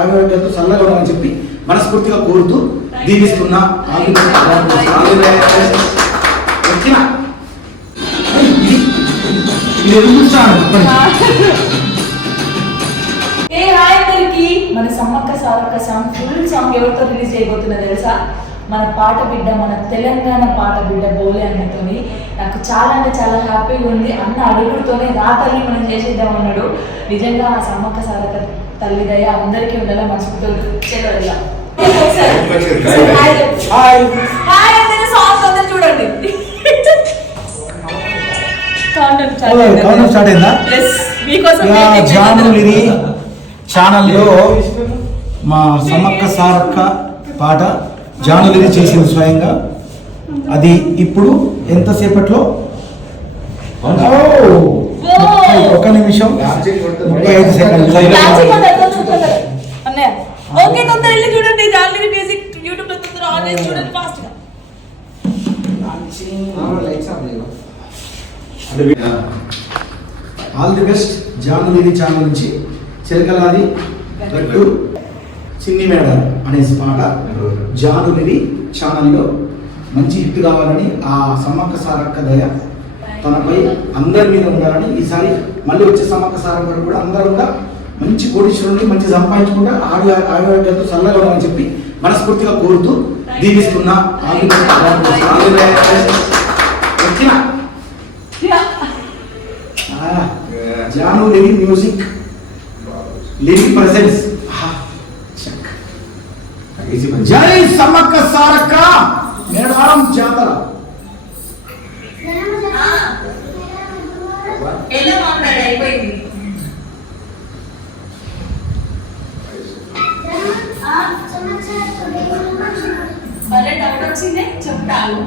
ఆరోగ్యంతో చల్లగా ఉండాలని చెప్పి మనస్ఫూర్తిగా కోరుతూ దీవిస్తున్నా. మన Sammakka Sarakka song full song ఎవరితో రిలీజ్ చేయబోతున్నా తెలుసా? మన పాట బిడ్డ, మన తెలంగాణ పాట బిడ్డ బోలే అన్నతోని. నాకు చాలా అంటే చాలా హ్యాపీగా ఉంది. అన్న అడుగుతోనే రా తల్లి మనం చేసేద్దాం అన్నాడు. నిజంగా ఆ సమ్మక్క సారక్క తల్లి దయ అందరికీ ఉండాలి. మనసుతో చూడండి. జానులిరి ఛానల్లో మా సమ్మక్క సారక్క పాట జానులిరి చేసింది స్వయంగా. అది ఇప్పుడు ఎంతసేపట్లో 1 నిమిషం 35 సెకండ్లు. చూడండి జానులిరి మ్యూజిక్ యూట్యూబ్ లో తొందర ఆన్ చేసి చూడండి ఫాస్ట్ గా. All the best. Janulyri channel నుంచి చిలకలాది గట్టు చిన్ని మేడ అనే పాట జానులిరి ఛానల్లో మంచి హిట్ కావాలని ఆ సమ్మక్క సారక్క దయ తనపై అందరి మీద ఉండాలని, ఈసారి మళ్ళీ వచ్చే సమ్మక్క సారక్క కూడా అందరూ కూడా మంచి కోటీశ్వరుని మంచి సంపాదించుకుంటా ఆరోగ్యంతో చల్లగా ఉండాలని చెప్పి మనస్ఫూర్తిగా కోరుతూ దీవిస్తున్నా. జానులిరి మ్యూజిక్ లివింగ్ ప్రెసెన్స్. జై సమ్మక్క సారక్క మేడారం జాతర. డౌట్ వచ్చిందే చెప్తాను.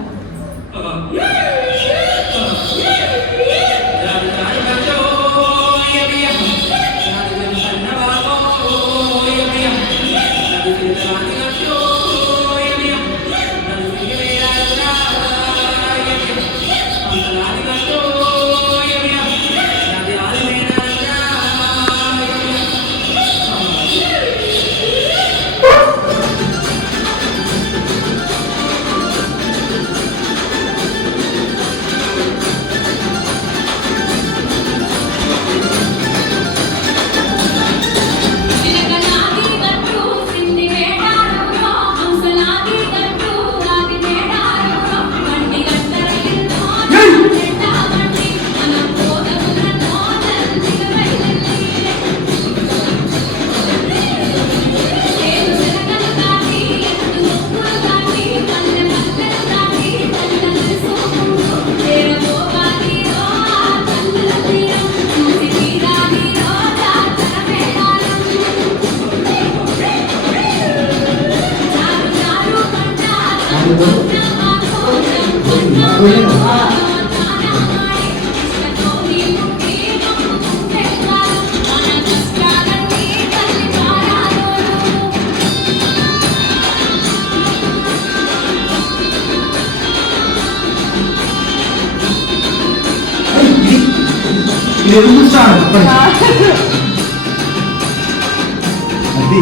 అది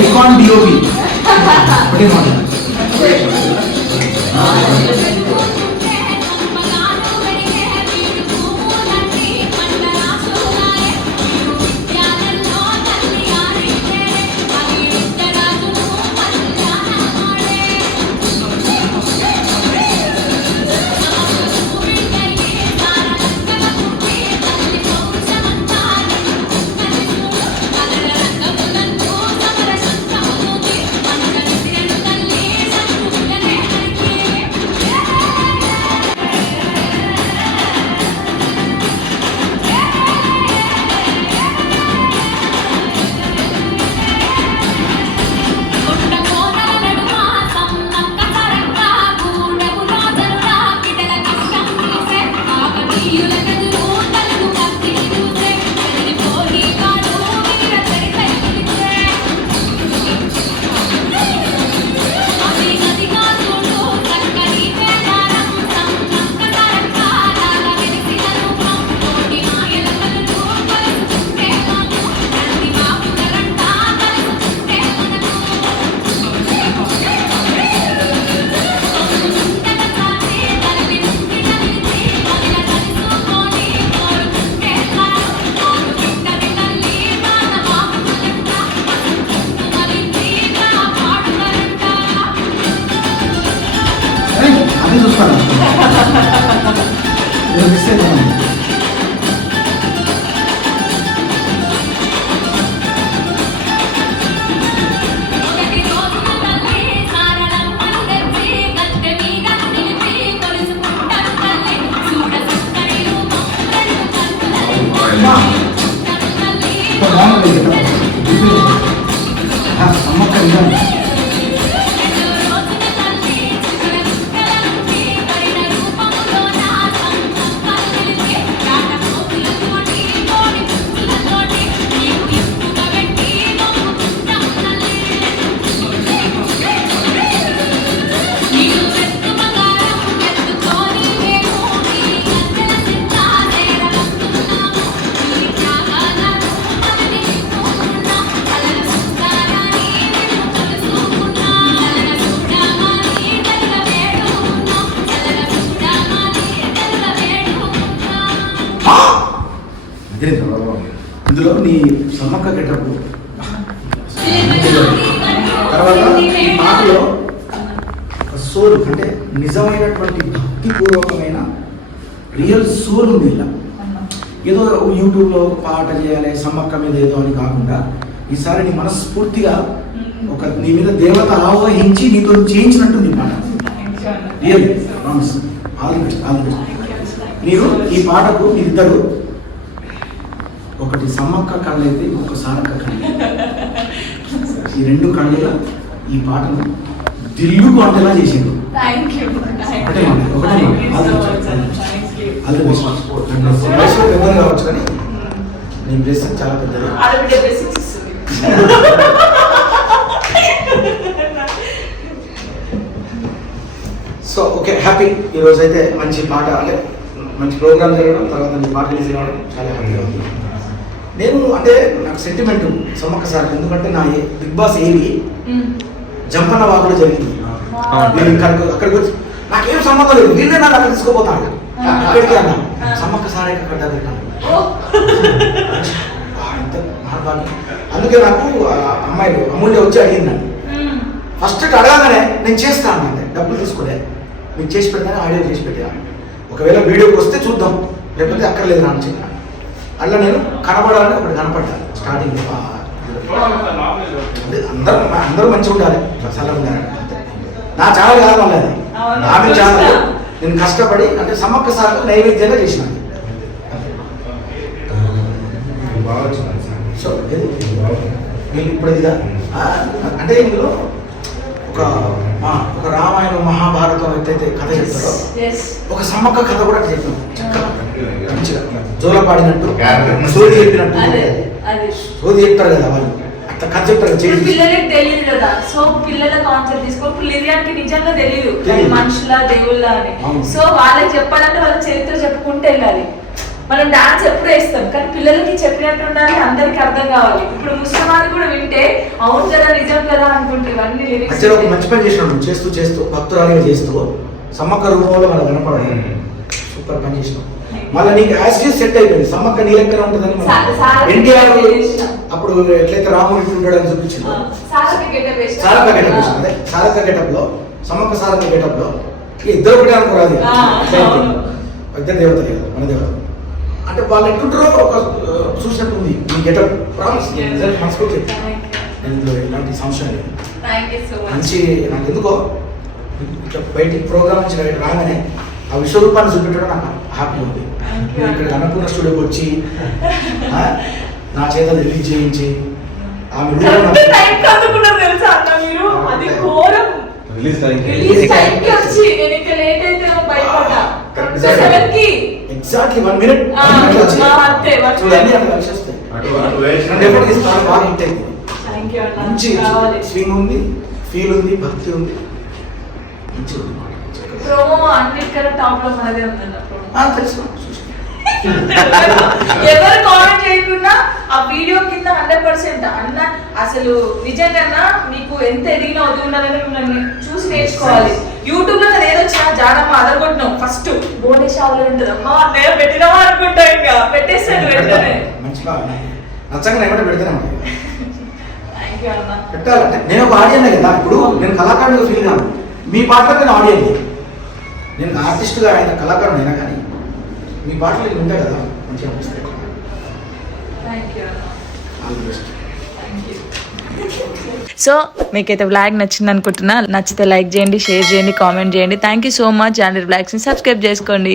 ఐకాన్ డిఓపి ఒకటే మాట. నేను చూస్తాను. నేను మిస్ అయిపోయాను. సమ్మక్క నిజం. ఇందులో నీ సమ్మక్క గెటప్ తర్వాత ఈ మాటలో ఒక సోల్ అంటే నిజమైనటువంటి భక్తిపూర్వకమైన రియల్ సోల్ ఉంది ఇలా. ఏదో యూట్యూబ్లో పాట చేయాలి సమ్మక్క మీద ఏదో అని కాకుండా ఈసారి నీ మనస్ఫూర్తిగా ఒక నీ మీద దేవత ఆవహించి నీతో చేయించినట్టుంది ఈ పాట. Real promise. All the best, all the best. మీరు ఈ పాటకు మీరిద్దరు ఒకటి సమ్మక్క కళ్ళు అయితే ఇంకొక సారక్క కళ్ళు, ఈ రెండు కళ్ళుగా ఈ పాటను దిల్లుకు అంటేలా చేసిండు. ఒకటే వయసులో పెద్దలు కావచ్చు కానీ నేను డ్రెస్ చాలా పెద్దది. So okay, happy. ఈరోజు అయితే మంచి పాట అంటే మంచి ప్రోగ్రామ్ జరగడం, తర్వాత మంచి పాట రిలీజ్ అవ్వడం చాలా హ్యాపీగా ఉంది. నేను అంటే నాకు సెంటిమెంట్ సమ్మక్క సార్, ఎందుకంటే నా బిగ్ బాస్ ఏవి జంపన్న వాకులో జరిగింది. నేను అక్కడికి వచ్చి నాకేం సంబంధం లేదు, వీళ్ళే నాకు అక్కడ తీసుకోపోతాను. అక్కడికి అన్నా సమ్మక్క సార్ అక్కడ దగ్గర అందుకే నాకు అమ్మాయిలు అమూల్య వచ్చి అడిగింది నన్ను. ఫస్ట్ అడగానే నేను చేస్తాను అంటే డబ్బులు తీసుకోలే, మీకు చేసి పెడతాను, ఆడియో చేసి పెట్టాను. ఒకవేళ వీడియోకి వస్తే చూద్దాం, లేకపోతే అక్కర్లేదు అని చెప్పాను. అలా నేను కనపడాలని ఒకటి కనపడ్డాను స్టార్టింగ్. అందరూ మంచిగా ఉండాలి, చల్లగా ఉండాలి. నా ఛానల్ కాదు మళ్ళీ అది, ఆమె ఛానల్. నేను కష్టపడి అంటే సమ్మక్క సార్లు నైవేద్యంగా చేసినాను. సో వీళ్ళు ఇప్పుడు ఇదిగా అంటే ఇందులో ఒక రామాయణం మహాభారతం ఎట్లయితే కథ చెప్తారో ఒక సమ్మక్క కథ కూడా చెప్పాను చక్కగా మంచిగా జోలపాడినట్టు, సోది చెప్పినట్టు. సోది చెప్తారు కదా వాళ్ళు, అట్లా కథ చెప్తారు. పిల్లలకి తెలియదు కదా, సో పిల్లల కాన్సెప్ట్ తీసుకో లిరియానికి నిజంగా తెలియదు మనుషుల దేవుళ్ళ అని. సో వాళ్ళకి చెప్పాలంటే వాళ్ళ చరిత్ర చెప్పుకుంటూ వెళ్ళాలి. మనం డాన్స్ ఎప్పుడు వేస్తాం కానీ పిల్లలకి చెప్పినట్టు ఉండాలి, అందరికి అర్థం కావాలి. ఇప్పుడు ముస్లిమాన్ని కూడా వింటే అవును కదా నిజం కదా అనుకుంటే ఇవన్నీ లిరిక్స్. ఒక మంచి పని చేసినాడు, చేస్తూ చేస్తూ భక్తురాలిగా చేస్తూ సమ్మక్క రూపంలో మనం కనపడాలి. సూపర్ పని చేసినాం. మళ్ళీ నీకు యాసిడ్ సెట్ అయిపోయింది, సమ్మక్క నీ లెక్కన ఉంటుందని. ఎన్టీఆర్ అప్పుడు ఎట్లయితే రాముడు ఉంటాడని చూపించింది. సారక్క గెటప్ అదే సారక్క గెటప్ లో సమ్మక్క సారక్క గెటప్ లో ఇద్దరు ఒకటే అనుకోరాదు, ఇద్దరు దేవత లేదు మన దేవత. అంటే వాళ్ళు ఎట్లుంటారో ఒక చూసినట్టు ఉంది ఈ గెటప్. ప్రామిస్ మనస్ఫూర్తి ఇందులో ఇలాంటి సంవత్సరం లేదు. మంచి నాకు ఎందుకో ఇట్లా బయటికి ప్రోగ్రామ్ నుంచి రాగానే ఆ విశ్వరూపాన్ని చూపెట్టడం నాకు హ్యాపీ ఉంది. నేను ఇక్కడ అన్నపూర్ణ స్టూడియోకి వచ్చి నా చేత రిలీజ్ చేయించి ఆమె ఎగ్జాక్ట్లీ 1 minute మంచి స్వింగ్ ఉంది, ఫీల్ ఉంది, భక్తి ఉంది. ఎవరు కామెంట్ చేయకుండా ఆ వీడియో కింద 100% అన్న అసలు నిజంగా మీకు ఎంత ఎదిగిన వదులున్నారని మిమ్మల్ని చూసి నేర్చుకోవాలి. యూట్యూబ్ లో ఏదో వచ్చినా జాడమ్మ అదరగొట్టినాం ఫస్ట్ బోనేషావులో ఉంటుంది అమ్మా నేను పెట్టినావా అనుకుంటా, ఇంకా పెట్టేసాను వెంటనే. నచ్చగా ఏమంటే పెడతాను పెట్టాలంటే నేను ఒక ఆడియన్ కదా. ఇప్పుడు నేను కళాకారుడిగా ఫీల్ కాను, మీ పాటలో నేను ఆడియన్. నేను ఆర్టిస్ట్గా ఆయన కళాకారుడు అయినా కానీ మీ పాటలు ఇవి ఉంటాయి కదా మంచిగా అనిపిస్తాయి. All the best. సో మీకైతే వ్లాగ్ నచ్చింది అనుకుంటున్నా. నచ్చితే లైక్ చేయండి, షేర్ చేయండి, కామెంట్ చేయండి. Thank you so much. జాన్వరి వ్లాగ్స్ని సబ్స్క్రైబ్ చేసుకోండి.